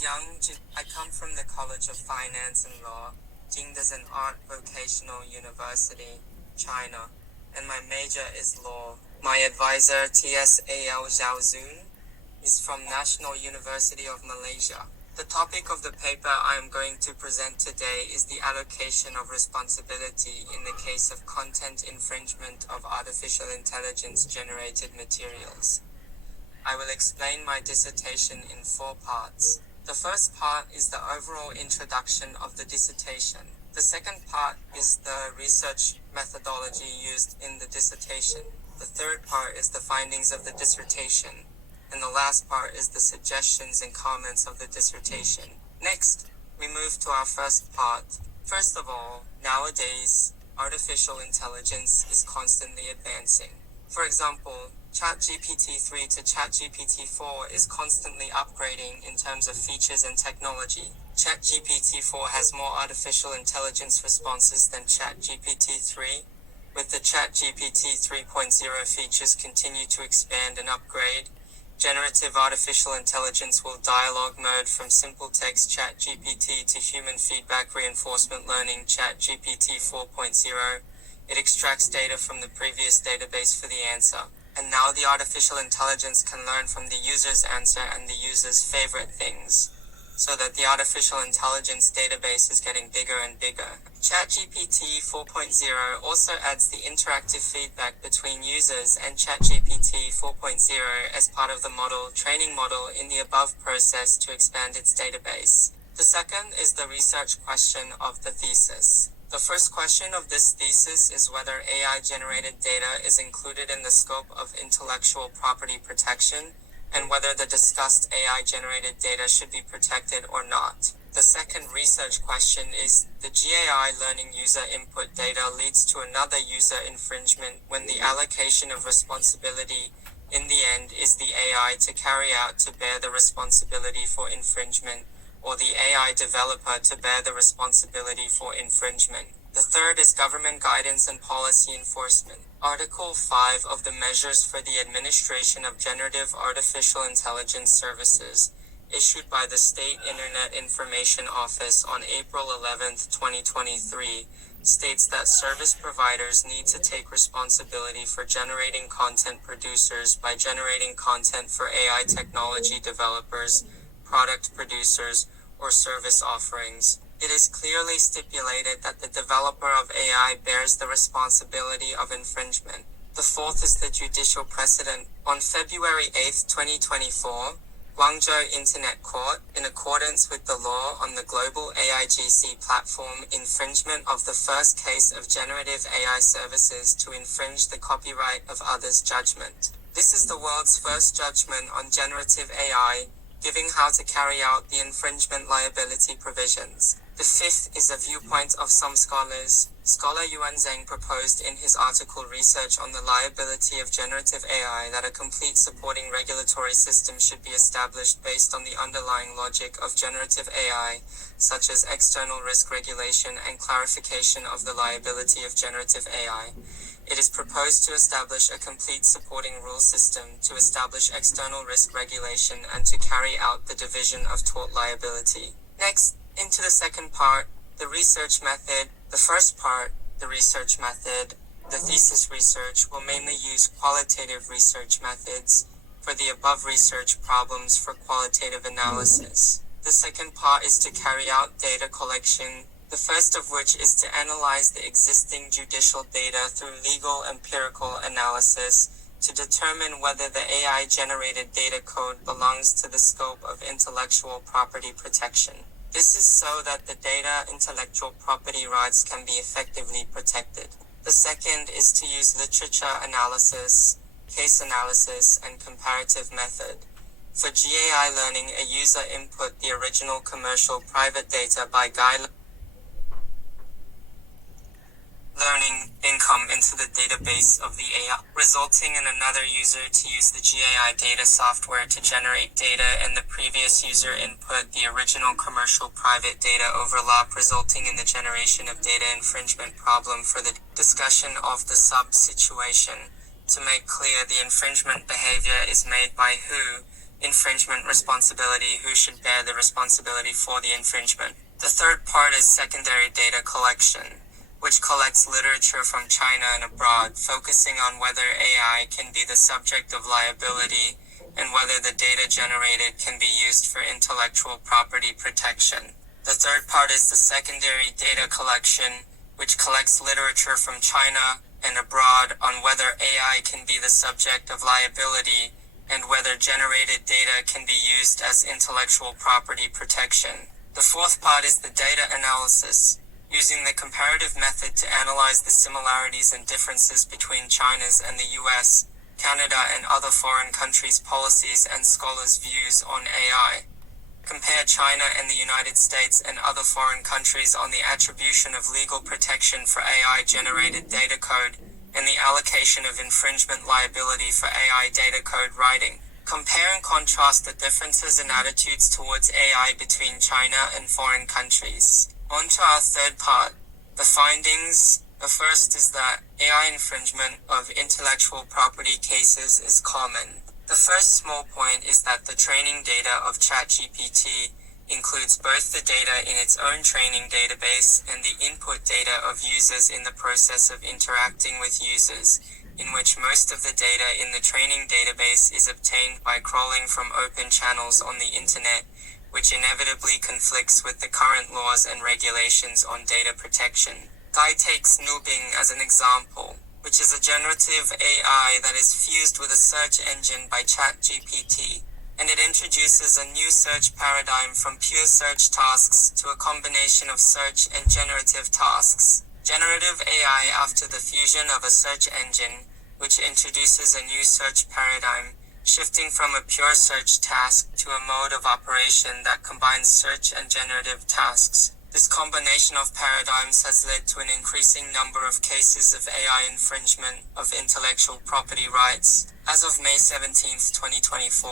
is I come from the College of Finance and Law, Jingdezhen Art Vocational University, China, and my major is law. My advisor, TSAL Zhaozun, is from National University of Malaysia. The topic of the paper I am going to present today is the allocation of responsibility in the case of content infringement of artificial intelligence generated materials. I will explain my dissertation in 4 parts. The first part is the overall introduction of the dissertation. The second part is the research methodology used in the dissertation. The third part is the findings of the dissertation. And the last part is the suggestions and comments of the dissertation. Next, we move to our first part. First of all, nowadays, artificial intelligence is constantly advancing. For example, ChatGPT 3 to ChatGPT 4 is constantly upgrading in terms of features and technology. ChatGPT 4 has more artificial intelligence responses than ChatGPT 3. With the ChatGPT 3.0 features continue to expand and upgrade, generative artificial intelligence will dialogue mode from simple text ChatGPT to human feedback reinforcement learning ChatGPT 4.0. It extracts data from the previous database for the answer. And now the artificial intelligence can learn from the user's answer and the user's favorite things, so that the artificial intelligence database is getting bigger and bigger. ChatGPT 4.0 also adds the interactive feedback between users and ChatGPT 4.0 as part of the training model in the above process to expand its database. The second is the research question of the thesis. The first question of this thesis is whether AI-generated data is included in the scope of intellectual property protection, and whether the discussed AI-generated data should be protected or not. The second research question is, the GAI learning user input data leads to another user infringement when the allocation of responsibility in the end is the AI to carry out to bear the responsibility for infringement, or the AI developer to bear the responsibility for infringement. The third is government guidance and policy enforcement. Article 5 of the Measures for the Administration of Generative Artificial Intelligence Services, issued by the State Internet Information Office on April 11, 2023, states that service providers need to take responsibility for generating content producers by generating content for AI technology developers, product producers, or service offerings. It is clearly stipulated that the developer of AI bears the responsibility of infringement. The fourth is the judicial precedent. On February 8, 2024, Guangzhou Internet Court, in accordance with the law on the global AIGC platform, infringement of the first case of generative AI services to infringe the copyright of others' judgment. This is the world's first judgment on generative AI, giving how to carry out the infringement liability provisions. The fifth is a viewpoint of some scholars. Scholar Yuan Zheng proposed in his article Research on the Liability of Generative AI that a complete supporting regulatory system should be established based on the underlying logic of generative AI, such as external risk regulation and clarification of the liability of generative AI. It is proposed to establish a complete supporting rule system to establish external risk regulation and to carry out the division of tort liability. Next, into the second part, the research method. The first part, the research method. The thesis research will mainly use qualitative research methods for the above research problems for qualitative analysis. The second part is to carry out data collection, the first of which is to analyze the existing judicial data through legal empirical analysis to determine whether the AI-generated data code belongs to the scope of intellectual property protection. This is so that the data intellectual property rights can be effectively protected. The second is to use literature analysis, case analysis, and comparative method. For GAI learning, a user input the original commercial private data by guideline learning income into the database of the AI, resulting in another user to use the GAI data software to generate data and the previous user input the original commercial private data overlap, resulting in the generation of data infringement problem for the discussion of the sub situation. To make clear, the infringement behavior is made by who, infringement responsibility, who should bear the responsibility for the infringement. The third part is secondary data collection, which collects literature from China and abroad, focusing on whether AI can be the subject of liability and whether the data generated can be used for intellectual property protection. The third part is the secondary data collection, which collects literature from China and abroad on whether AI can be the subject of liability and whether generated data can be used as intellectual property protection. The fourth part is the data analysis, using the comparative method to analyze the similarities and differences between China's and the US, Canada, and other foreign countries' policies and scholars' views on AI. Compare China and the United States and other foreign countries on the attribution of legal protection for AI-generated data code and the allocation of infringement liability for AI data code writing. Compare and contrast the differences in attitudes towards AI between China and foreign countries. On to our third part, the findings. The first is that AI infringement of intellectual property cases is common. The first small point is that the training data of ChatGPT includes both the data in its own training database and the input data of users in the process of interacting with users, in which most of the data in the training database is obtained by crawling from open channels on the internet, which inevitably conflicts with the current laws and regulations on data protection. Guy takes Nubing as an example, which is a generative AI that is fused with a search engine by ChatGPT, and it introduces a new search paradigm from pure search tasks to a combination of search and generative tasks. Generative AI after the fusion of a search engine, which introduces a new search paradigm, shifting from a pure search task to a mode of operation that combines search and generative tasks. This combination of paradigms has led to an increasing number of cases of AI infringement of intellectual property rights. As of May 17, 2024,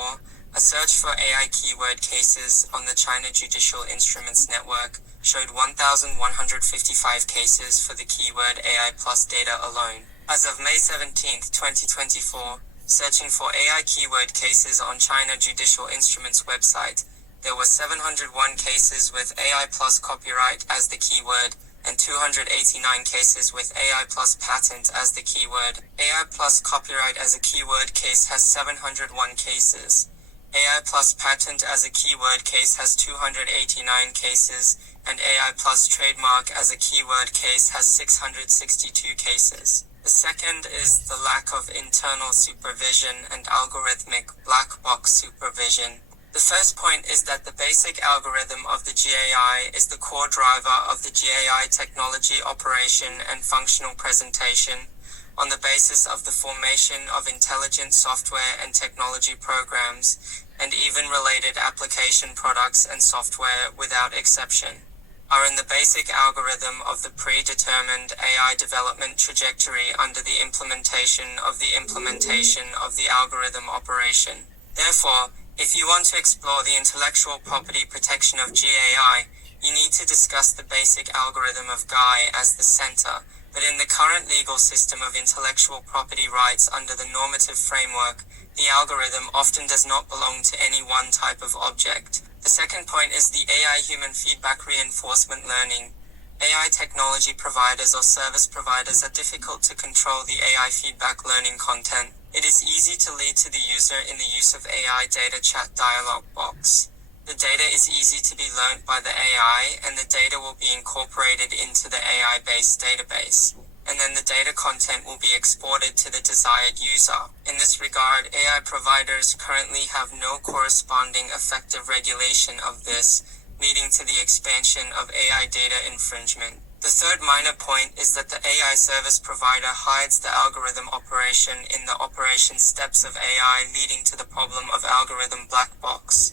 a search for AI keyword cases on the China Judicial Instruments Network showed 1,155 cases for the keyword AI plus data alone. As of May 17, 2024, searching for AI keyword cases on China Judicial Instruments website, there were 701 cases with AI plus copyright as the keyword, and 289 cases with AI plus patent as the keyword. AI plus copyright as a keyword case has 701 cases. AI plus patent as a keyword case has 289 cases, and AI plus trademark as a keyword case has 662 cases. The second is the lack of internal supervision and algorithmic black box supervision. The first point is that the basic algorithm of the GAI is the core driver of the GAI technology operation and functional presentation, on the basis of the formation of intelligent software and technology programs, and even related application products and software without exception, are in the basic algorithm of the predetermined AI development trajectory under the implementation of the algorithm operation. Therefore, if you want to explore the intellectual property protection of GAI, you need to discuss the basic algorithm of GAI as the center, but in the current legal system of intellectual property rights under the normative framework, the algorithm often does not belong to any one type of object. The second point is the AI human feedback reinforcement learning. AI technology providers or service providers are difficult to control the AI feedback learning content. It is easy to lead to the user in the use of AI data chat dialog box. The data is easy to be learned by the AI, and the data will be incorporated into the AI-based database, and then the data content will be exported to the desired user. In this regard, AI providers currently have no corresponding effective regulation of this, leading to the expansion of AI data infringement. The third minor point is that the AI service provider hides the algorithm operation in the operation steps of AI, leading to the problem of algorithm black box.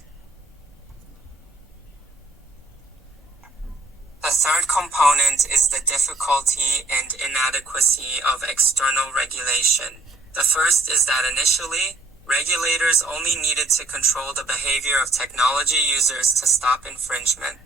The third component is the difficulty and inadequacy of external regulation. The first is that initially, regulators only needed to control the behavior of technology users to stop infringement,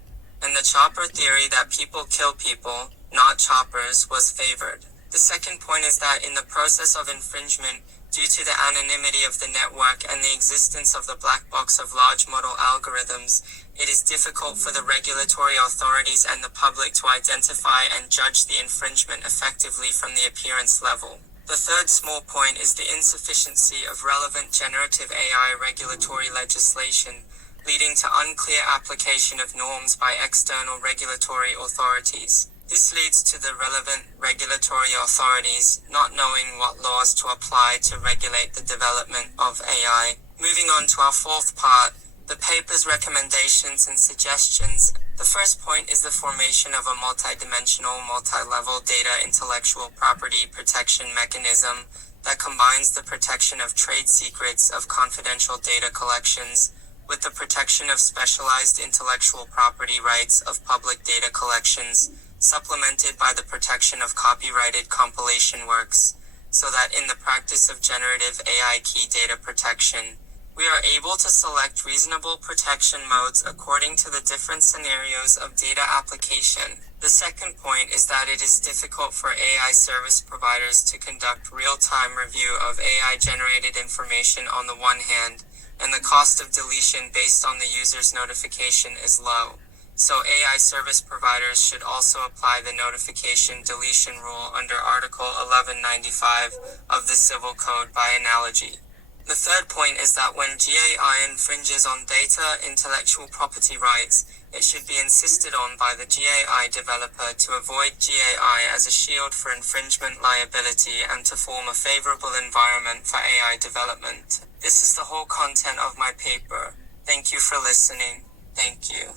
and the chopper theory that people kill people, not choppers, was favored. The second point is that in the process of infringement, Due to the anonymity of the network and the existence of the black box of large model algorithms, it is difficult for the regulatory authorities and the public to identify and judge the infringement effectively from the appearance level. The third small point is the insufficiency of relevant generative AI regulatory legislation, leading to unclear application of norms by external regulatory authorities. This leads to the relevant regulatory authorities not knowing what laws to apply to regulate the development of AI. Moving on to our fourth part, the paper's recommendations and suggestions. The first point is the formation of a multidimensional, multi-level data intellectual property protection mechanism that combines the protection of trade secrets of confidential data collections with the protection of specialized intellectual property rights of public data collections, supplemented by the protection of copyrighted compilation works, so that in the practice of generative AI key data protection, we are able to select reasonable protection modes according to the different scenarios of data application. The second point is that it is difficult for AI service providers to conduct real-time review of AI-generated information on the one hand, and the cost of deletion based on the user's notification is low. So AI service providers should also apply the notification deletion rule under Article 1195 of the Civil Code by analogy. The third point is that when GAI infringes on data intellectual property rights, it should be insisted on by the GAI developer to avoid GAI as a shield for infringement liability and to form a favorable environment for AI development. This is the whole content of my paper. Thank you for listening. Thank you.